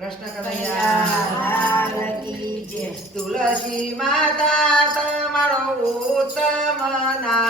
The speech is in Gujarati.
કૃષ્ણ કનૈયા તુલસી માતા તમારો ઉત્તમ ના